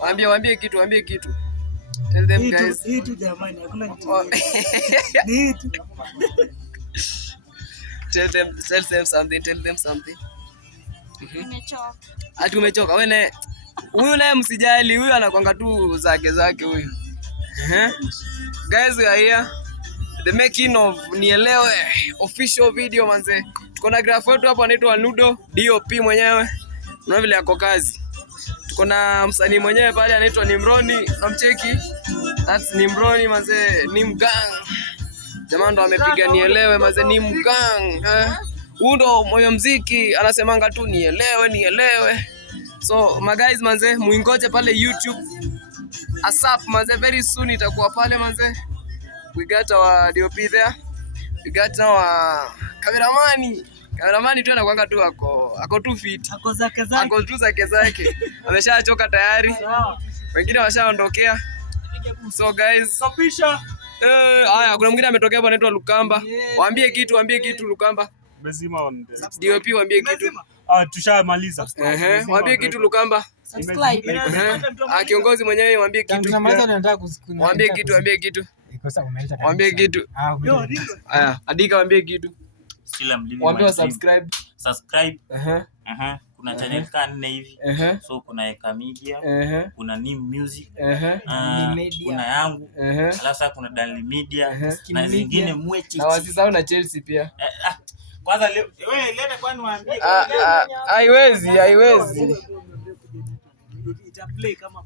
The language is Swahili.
Waambie kitu. Tell them guys. Hitu jamani, hakuna kitu. Ni hitu. Tell them something. Nimechoka. Ati umechoka wewe naye. Huyu naye msijali, huyu anakuanga tu zake huyu. Guys, we are here. The making of Nielewe official video manze. Tuko na graph wetu hapo anaitwa Nudo, DOP mwenyewe. Unaona vile yako kazi. Tuko na msanii mwenyewe pale anaitwa Nimroni, namcheki. That's Nimroni manze, Nimgang. Jamaa ndo amepiga Nielewe manze, Nimgang. Huyu ndo moyo muziki anasemanga tu nielewe. So my guys manze, muingoje pale YouTube. ASAP manze, very soon itakuwa pale manze. We got our DOP there. We got our Kameramani tu anakuanga tu ako tu fit. Ako zake. Ako tu zake. Ameshachoka tayari. Wengine washaondokea. So guys, Sopisha. Haya kuna mwingine ametokea hapa anaitwa Lukamba. Waambie kitu Lukamba. Mzima on DOP waambie kitu. Tushamaliza. Waambie kitu Lukamba. Subscribe. Kiongozi mwenyewe waambie kitu. Waambie kitu. Waambie kitu. Haya, andika waambie kitu. Waambie subscribe. Kuna channel 4 hivi. So kuna Eka Media, kuna Nim Music, kuna yangu, alafu kuna Daily Media na zingine mwechi. Na wasisahau na Chelsea pia. Kwanza wewe leta kwani waambie. Haiwezi. Ita play kama